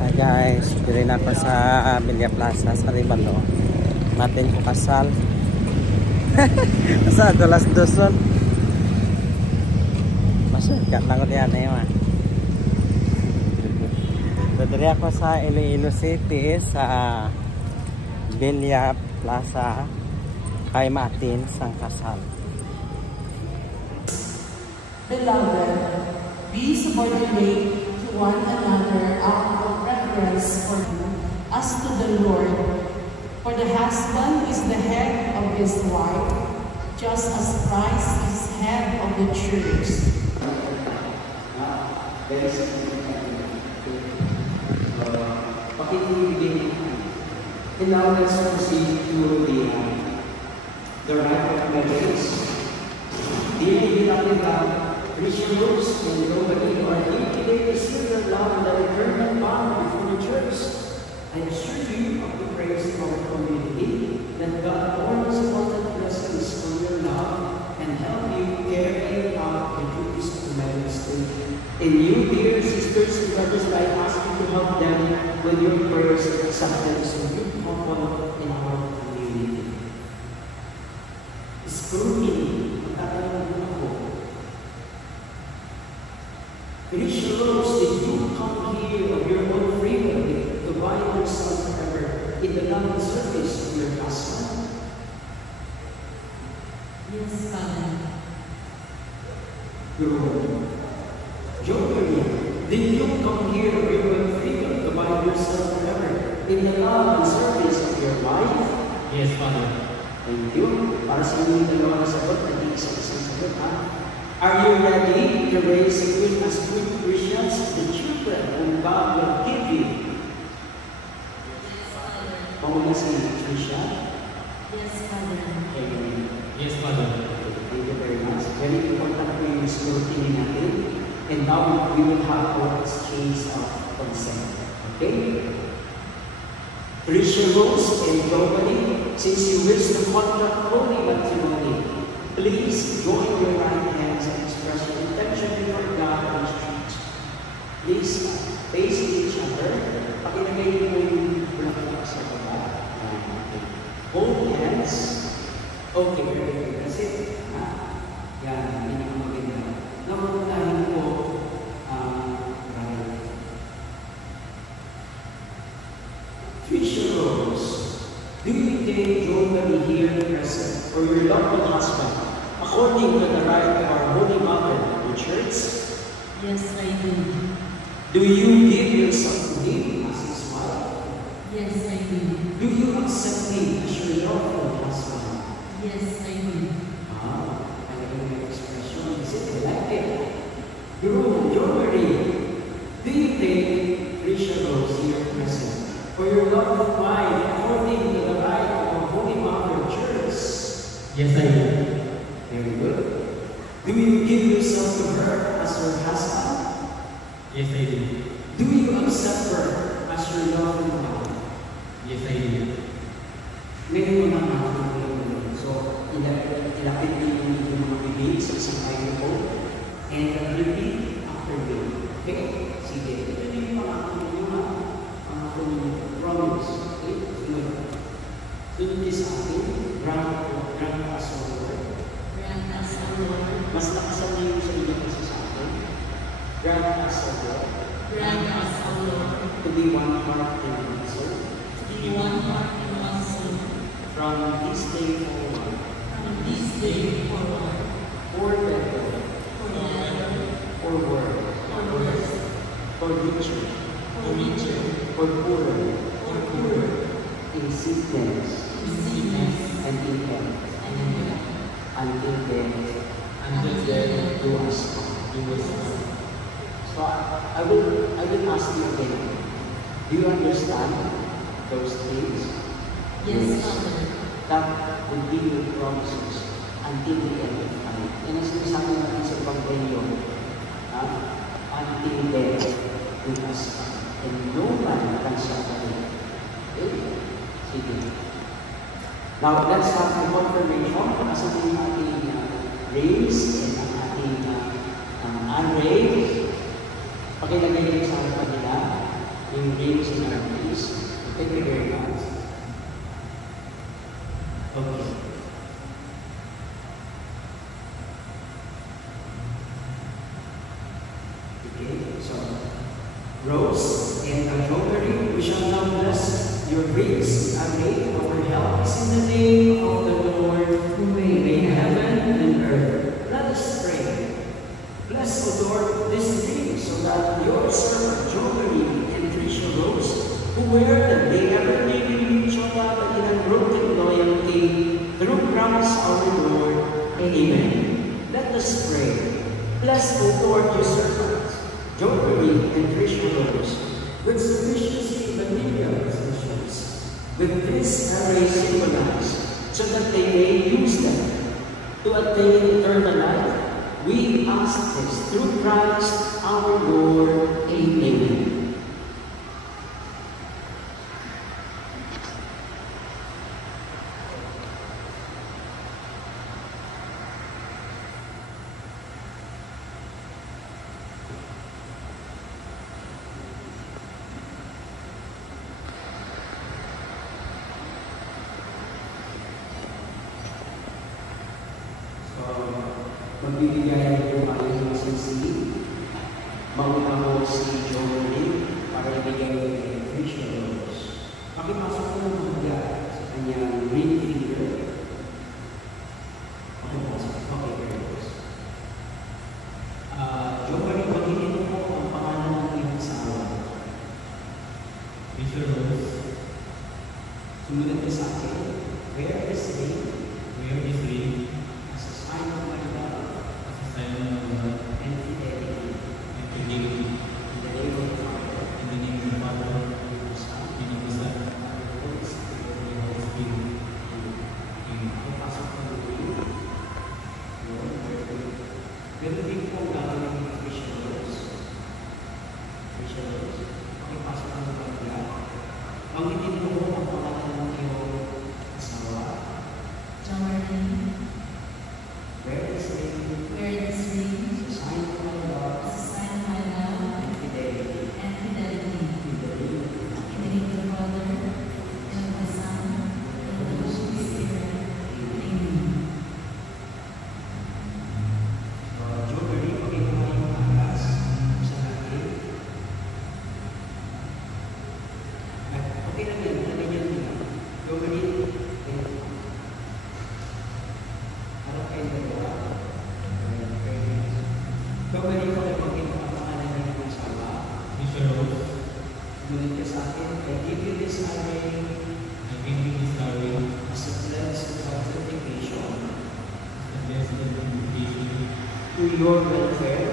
Hi guys, diri na ako sa Villa Plaza sa Ribalo. Natin ko kasal. Sa alas doson. Masya lang ko diyan eh ma. Diri ako sa Iloilo City sa Villa Plaza kay Martin sang kasal. Beloved, be subordinate to one another out of reverence for you as to the Lord. For the husband is the head of his wife, just as Christ is head of the church. And now let's proceed to the rite of marriage. Hindi natin Christian rules and nobody or today is still allowed the eternal bond before the church. I assure you of the praise of our community that God pours important blessings on your love and help you carry out the duties of marriage. In you, dear sisters and brothers, I ask you to help them with your prayers and acceptance of your couple in our community. Scrutiny, magkakaroon ako. Christian rules, did you come here of your own free will to bind yourself forever in the love and service of your husband? Yes, Father. Good. Joker, did you come here of your own free will to bind yourself forever in the love and service of your wife? Yes, Father. Thank you. Para sa inyong dalawang sagot, nag-iisang sagot, ha? Are you ready to raise again as good Christians the children whom God will give you? Yes, Father. Pamuna si Trisha? Yes, Father. Amen. Yes, Father. Thank you very much. Very important po yung scrutiny natin. And now we will have our exchange of consent. Okay? Christian rules and globally, since you wish to contract holy matrimony, please join your right hands and express your intention before God and His church. Please face each other. Pakilagay mo yung bulaklak sa baba. Hold hands. Okay, very good. That's it. Yan, yun ang maganda. Namunahin po right. Christian rules. Do you take jointly here present for your loved husband according to the right of our Holy Mother, the Church? Yes, I do. Do you give yourself to him as his wife? Yes, I do. Do you accept him as your lawful husband? Yes, I do. I like your expression. Is it? I like it. Groom, Jory, do you take Christian rules here present for your loved wife according to the right of our Holy Mother, Church? Yes, I do. Very good. Do you give yourself to her as your husband? Yes, I do. Do you accept her as your loving wife? Yes, I do. Ngayon mo naman ang so, ilapit niyo yung mga bibig sa isang microphone and repeat after me. Okay? Sige. Ito yung mga promise. Okay? Sunod. Sunod sa akin. Grant us, O Lord. Grant us, O Lord. Mas nakasan niyo sa inyo kasi sa akin. Grant us, O Lord. Grant us, O Lord. To be one heart and one soul. To be one heart and one soul. From this day forward. From this day forward. For better. For better. For worse. For worse. For richer. For richer. For poorer. For poorer. In sickness. In sickness. And in health. And in death. Until death. Until death Do us. do us. So I will ask you again. Do you understand those things? Yes, Father. That will give you promises until the end of time. Yan ang sinasabi natin sa Panginoon. Until death do us. And no man can separate. Okay? Sige. Now, let's start the confirmation. Kasi yung ating race and ang ating array. Pakilagay nyo sa harapan nila yung rings in our face. Thank you very much. Okay. Okay, so Rose and Jewelry, we shall now bless your rings. Amém. Our help is in the name of the Lord who made heaven and earth. Let us pray. Bless, O Lord, this ring so that your servant Jewelry and Tricia Rose, who wear the day ever living shall have an unbroken loyalty through Christ our Lord. Amen. Let us pray. Bless, O Lord, your servants, Jewelry and Tricia Rose, with sufficiency material possessions, with this array symbolized, so that they may use them to attain eternal life. We ask this through Christ our Lord. Amen. Magbibigay po tayo ng sinsili. Mauna mo si Jewelry para ibigay kay Tricia Rose. Pakipasok ko ng mga sa kanyang ring finger. Pakipasok. Okay, very good. Jewelry, magiging mo ang pangalan ng iyong asawa. Tricia Rose. Sumunod ka sa akin. Where is ring? Where is ring? As a sign of my love. Simon of And fidelity. and fidelity. In the name of the Father. In the name of the Father, And of the Son. and of the Son, And of the Holy Spirit. and of the Holy Spirit. Amen. Pakipasok ko ng ring. Lord, meron din po ang gagawin ng Tricia Rose. Tricia Rose. Pakipasok ko ng ring. Banggitin mo ang pangalan ng iyong asawa. Jewelry, Where is ring? wear this ring As a sign of my love. as a sign of my love And fidelity. and fidelity. In the name of the In the name of the Father, and of the Son, and of the Holy Spirit. Amen. Jewelry, pakikuha yung alas sa akin. At okay lang yan, lagyan yan nila. Jewelry, harap kayo dalawa. Jewelry, pakikuha ang pangalan ng iyong asawa. Tricia Rose, Sumunod ka sa akin. I give you this ring I give you this ring as a pledge of authentication as a blessed invitation to your welfare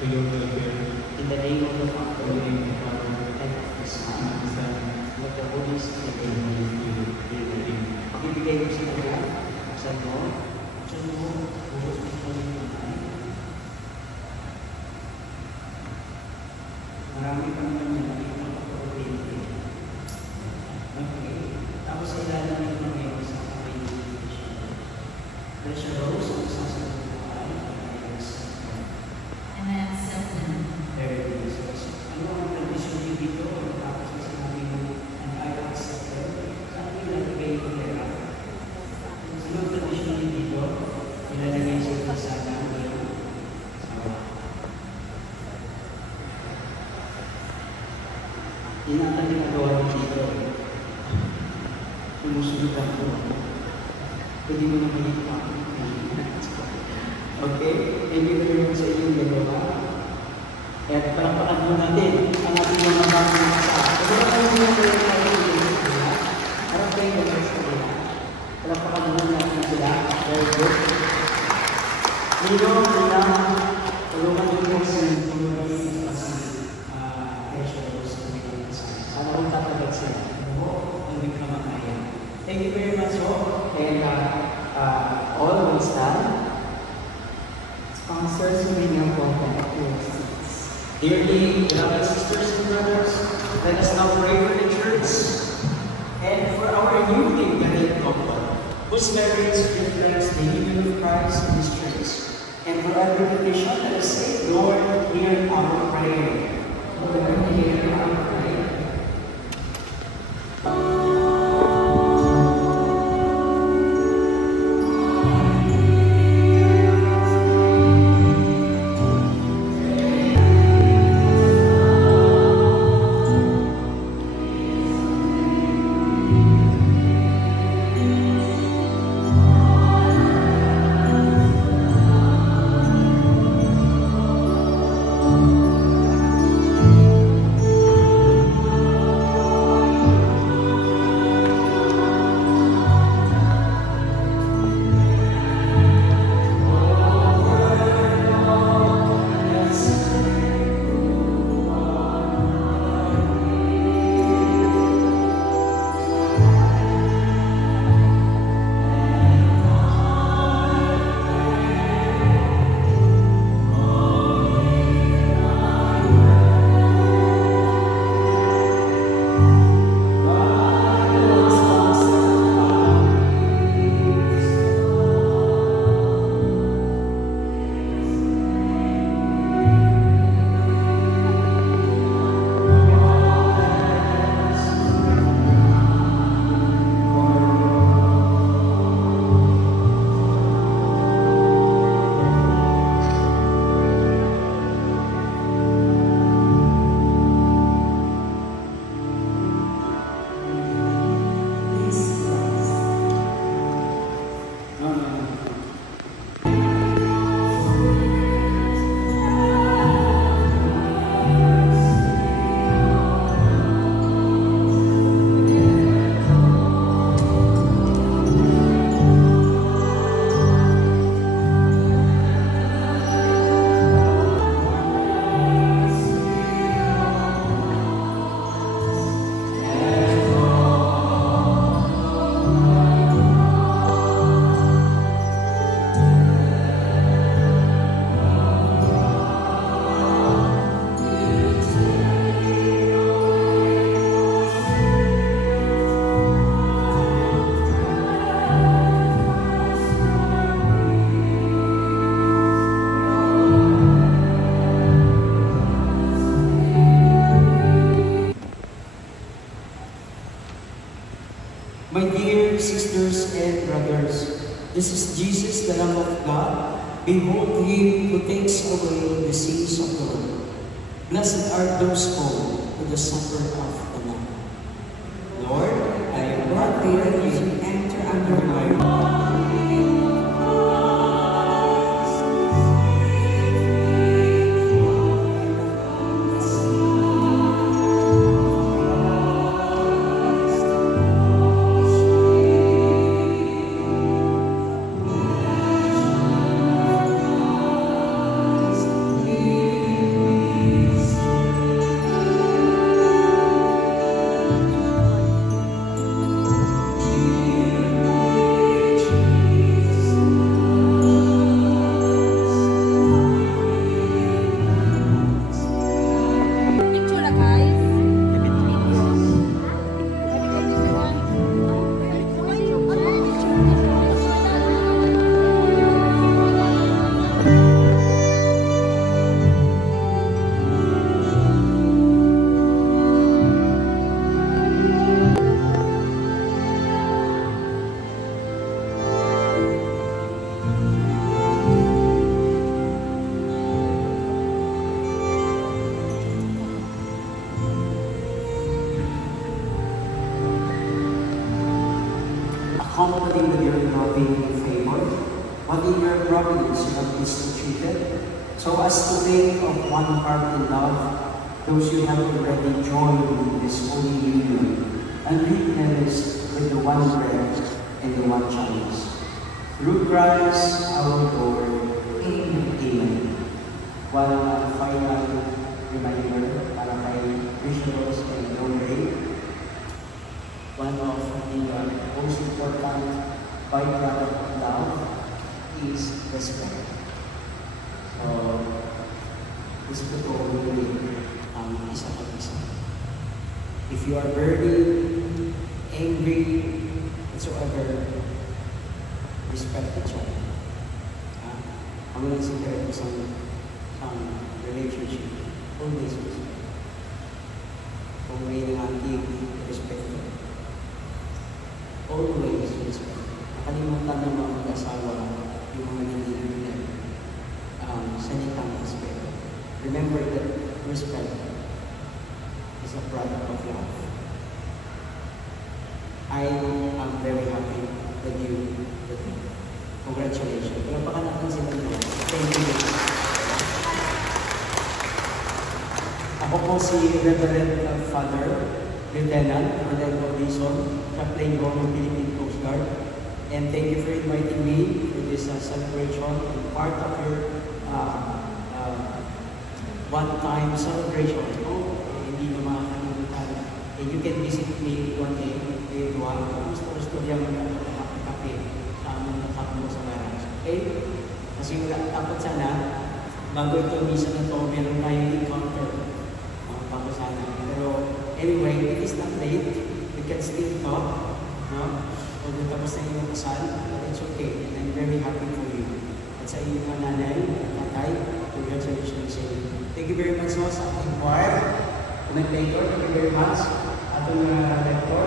to your welfare. in the name of the In the Father name of the Father, and of the and Son of the Son, and of the Holy and of Spirit. the Holy Spirit. Amen. Pakibigay mo sa kanya. Saan mo? Saan mo? Buhos mo sa kanya. Marami pa naman yan. Okay. Tapos sa ilalim ng mga ito sa kamay ni Tricia Rose, ang sasagot ko ay And I accept them. very good. So, ano ang tradisyon dito? Tapos na sinabi mo, and I accept them. Saan mo ilalagay yung pera? Ano ang tradisyon dito? Ilalagay sa kasana ng iyong asawa. Yun ang ginagawa mo dito. Sumusunod ako. Pwede mo na magiging ako. Okay? Thank you very much sa inyong dalawa. At palakpakan mo natin ang ating mga bagong kasama. Pwede ba tayo muna kayo natin sa kanila? Harap kayo muna sa kanila. Palakpakan mo natin sila. Very good. Nino, nila, tulungan niyo po si Tumari at si Tricia Rose sa kanila kasama. Sana kung tatagal sila. Hindi ka makaya. Thank you very much, all. And all will stand. Sponsors who now welcome to our seats. Dearly beloved sisters and brothers, let us now pray for the church and for our newly married couple, whose marriage reflects the union of Christ and His church. And for every petition, let us say, Lord, hear our prayer. Lord, hear our prayer. sisters and brothers, this is Jesus, the Lamb of God. Behold him who takes away the sins of the world. Blessed are those called to the supper of the Lamb. Lord, I am not worthy to enter under my roof. Accompanied with your loving favor, what in your providence you have instituted, so as to make of one heart in love those who have already joined in this holy union, and replenished with the one bread and the one chalice. Through Christ our Lord. Amen. Amen. While final reminder para kay Bishop and Donor, one of the most important byproduct of love is respect. So, gusto ko really isa pag isa. If you are burdened, angry, whatsoever, respect each other. Ang mga secret sa relationship, always respect. Kung may nangatig, respect mo. Always respect. Nakalimutan ng mga mag-asawa yung mga nandiyan salitang respect. Remember that respect is a product of love. I am very happy that you did it. Congratulations. Palapakan natin sila nyo. Thank you. Ako po si Reverend Father Lieutenant Rodolfo Dizon, Chaplain of the Philippine Coast Guard. And thank you for inviting me to this celebration, part of your one-time celebration. Hindi na makakalimutan. And you can visit me one day, day one. Gusto niya magkakape sa aming nakakamo sa garage. Okay? Kasi wala, dapat sana, bago ito misa na ito, meron tayong encounter. Bago sana. Pero anyway, it is not late. We can still talk. Kung tapos na yung kasal, it's okay. I'm very happy for you. At sa inyong nanay, tatay, congratulations sa inyo. Thank you very much sa ating choir, commentator, thank you very much. Atong rector,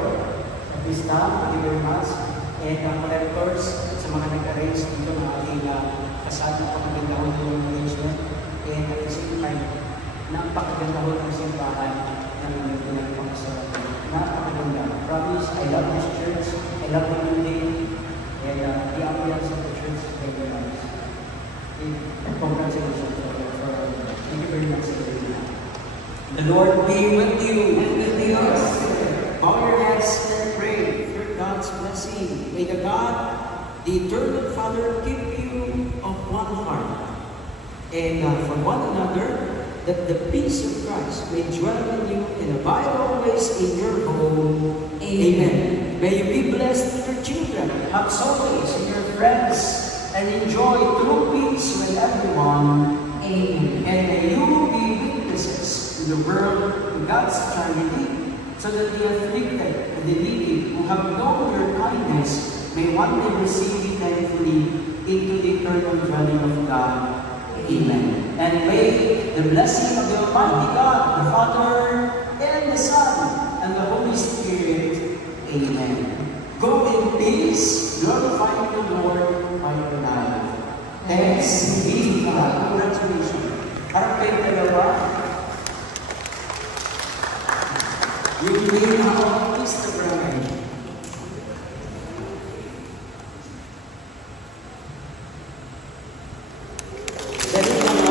sa pista, thank you very much. And collectors, sa mga nag-arrange dito ng ating kasal na pagkagandahon ng arrangement. And at the same time, napakagandahon ng simbahan ng pinagpapasarap. Napakaganda. Promise, I love this church. I love the building. And the ambience of the church is very nice. Congratulations. Thank you very much. The Lord be with you. And with yours. Bow your heads and pray for God's blessing. May the God, the eternal Father, keep you of one heart. And for one another, that the peace of Christ may dwell in you and abide always in your home. Amen. May you be blessed with your children, have solace in your friends, and enjoy true peace with everyone. Amen. And may you be witnesses to the world of God's charity, so that the afflicted and the needy who have known your kindness may one day receive you thankfully into the eternal dwelling of God. Amen. And may the blessing of the Almighty God, the Father, and the Son, and the Holy Spirit. Amen. Go in peace. is glorifying the Lord by your life. Thanks be to God. Congratulations. Harap kayo dalawa. Yung name ako, Instagram. Dali mo.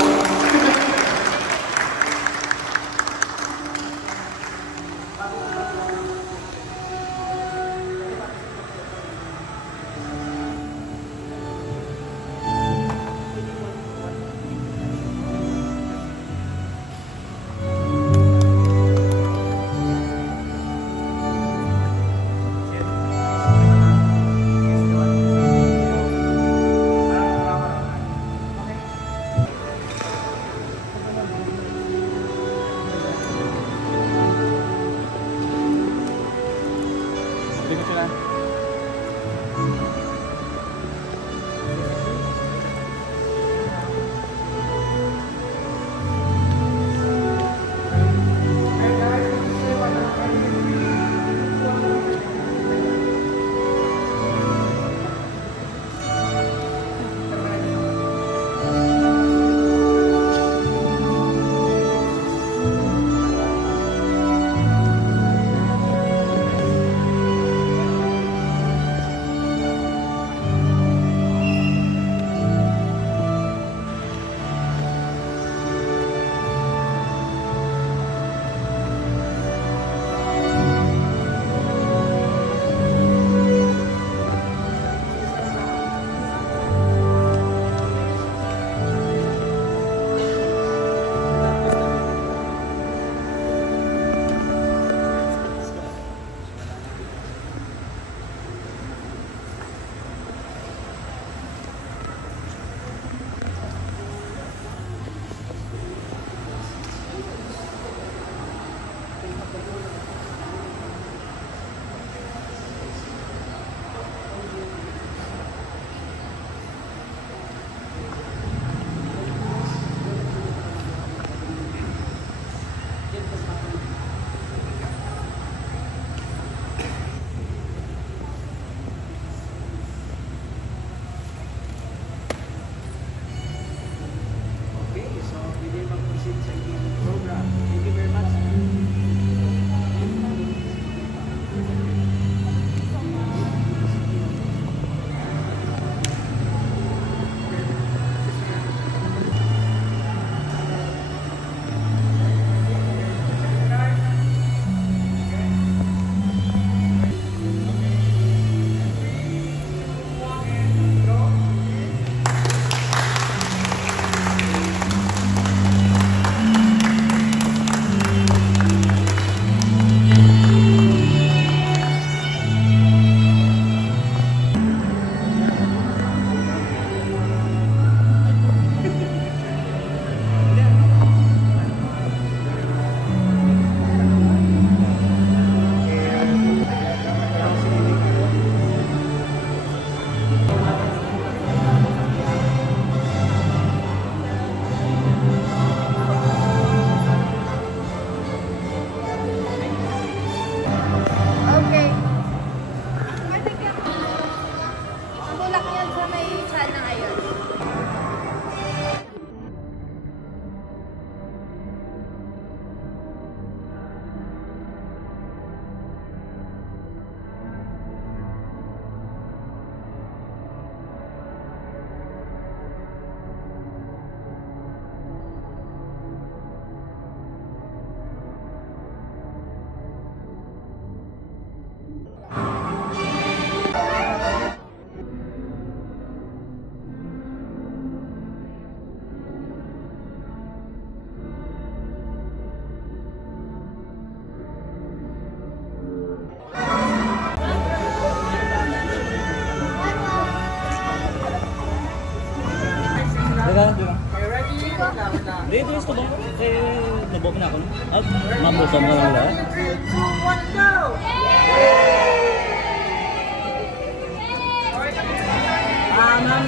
Dito gusto ba? Nabok na ako. At mabutan mo lang lahat. 3, 2, 1, go! Ma'am.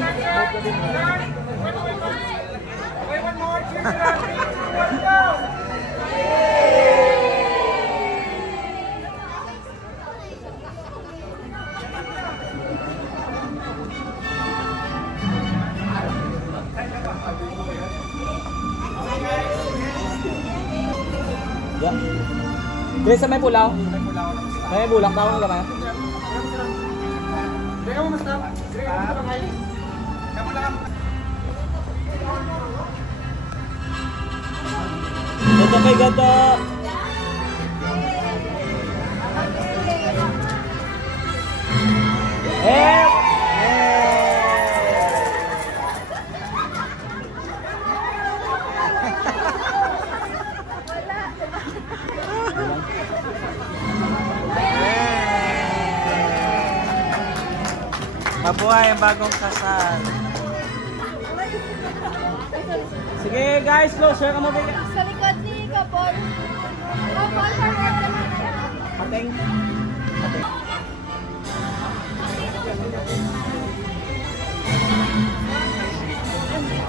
Okay, one more. 3, 2, 1, go! Dito sa may pulaw. May bulak daw ang gamay. Ganda kay ganda. Mabuhay ang bagong kasal. Sige guys, closer ka mo. Sa likod ni Kapol. Kapol, Ating.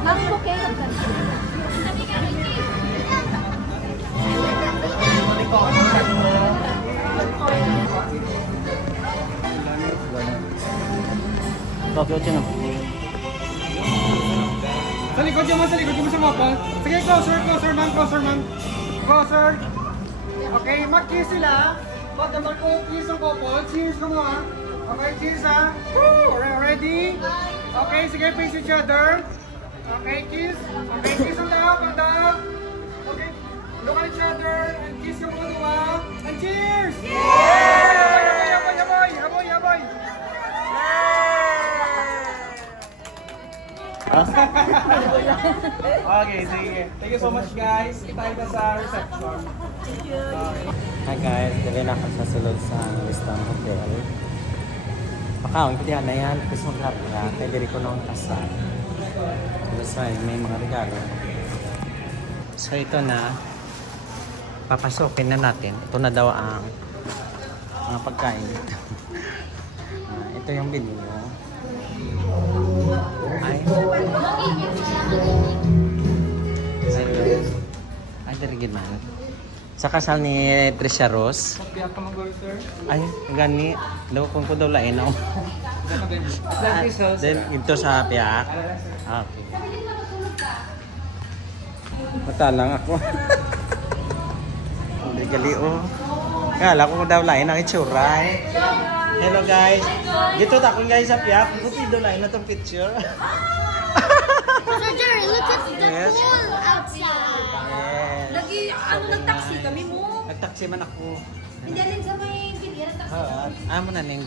ang bouquet ng Okay, okay na. Sa likod mo sa mapa. Sige, closer, ma'am. Closer. Okay, mag-kiss sila. Pag naman ko, kiss ang couple. Cheers ko mo ha. Okay, cheers ha. Woo! Ready? Okay, sige, face each other. Okay, kiss. Okay, kiss ang daw. Okay, look at each other. And kiss yung mga dua. And cheers! Aboy! Okay, sige. Thank you so much guys. Kita sa reception. Hi guys, dali na ako sa sulod sa Western Hotel. Pakaon ko diyan na yan. Gusto mong harap ka. Kaya diri ko nung kasal. Gusto may mga regalo. So ito na. Papasokin na natin. Ito na daw ang mga pagkain. Ito yung binili. Ay, darigid man. Sa kasal ni Tricia Rose. Ay, gani. Daw kung ko daw lain ako. Then, ito sa piyak. Okay. Matalang ako. Hindi gali oh. Kala ko daw lain ang itsura. Hello guys. Dito ta ko guys sa piyak. Buti daw lain na tong picture. So Jerry, look at the pool outside. Yes. Nagtaksi kami mo. Nagtaksi man ako. Hindi rin sa may pinira taksi. Amo na ning.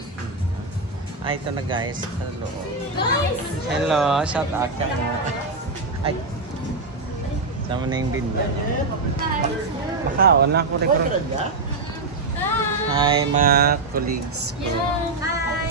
Ay, ito na guys. Hello. Guys! Hello, shout out ka. Ay. Sama na yung binyan. Makaon na ako rin. Hi mga colleagues ko. Hi!